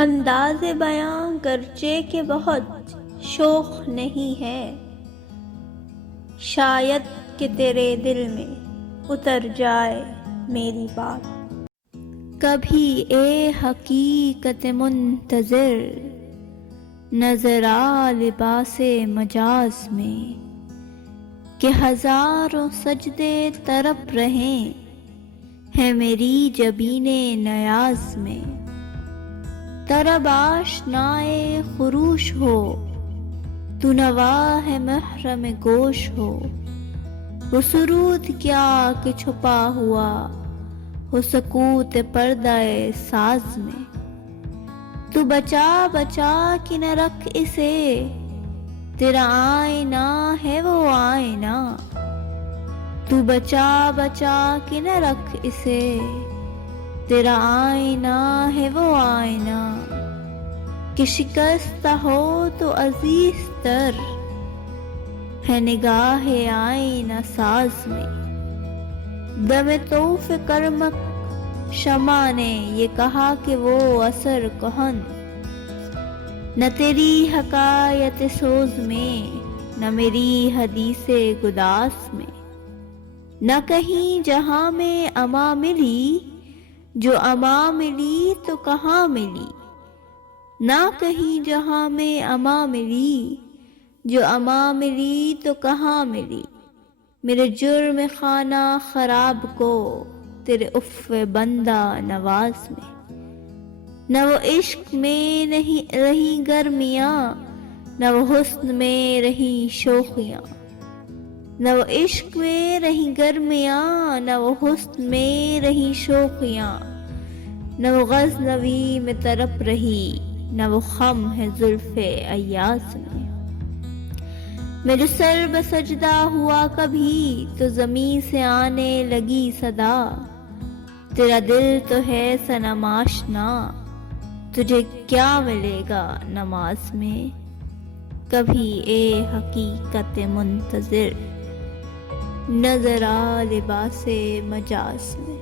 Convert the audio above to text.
انداز بیاں گرچہ کہ بہت شوخ نہیں ہے، شاید کہ تیرے دل میں اتر جائے میری بات۔ کبھی اے حقیقت منتظر نظر آ لباس مجاز میں، کہ ہزاروں سجدے تڑپ رہے ہیں میری جبین نیاز میں۔ طرب آشنائے خروش ہو، تو نواح محرم گوش ہو، وہ سرود کیا کہ چھپا ہوا ہو سکوت پردہ ساز میں۔ تو بچا بچا کہ نہ رکھ اسے، تیرا آئینہ ہے وہ آئینہ۔ تو بچا بچا کہ نہ رکھ اسے، تیرا آئینہ ہے وہ آئینہ۔ کہ شکستہ ہو تو عزیز تر ہے نگاہ آئینہ ساز میں۔ دم طوف کرمک شمع نے یہ کہا کہ وہ اثر کہن، نہ تیری حکایت سوز میں، نہ میری حدیث گداز میں۔ نہ کہیں جہاں میں اما ملی، جو اما ملی تو کہاں ملی۔ نہ کہیں جہاں میں اما ملی، جو اما ملی تو کہاں ملی۔ میرے جرم خانہ خراب کو تیرے عفو بندہ نواز میں۔ نہ وہ عشق میں نہیں رہی گرمیاں، نہ وہ حسن میں رہی شوخیاں۔ نہ وہ عشق میں رہی گرمیاں، نہ وہ حسن میں رہی شوخیاں۔ نہ وہ غزنوی میں طرب رہی، نہ وہ خم ہے زلف ایاز میں۔ میں جو سر بسجدہ ہوا کبھی، تو زمیں سے آنے لگی صدا، تیرا دل تو ہے صنم آشنا، تجھے کیا ملے گا نماز میں۔ کبھی اے حقیقت منتظر نظر آ لباس مجاز میں۔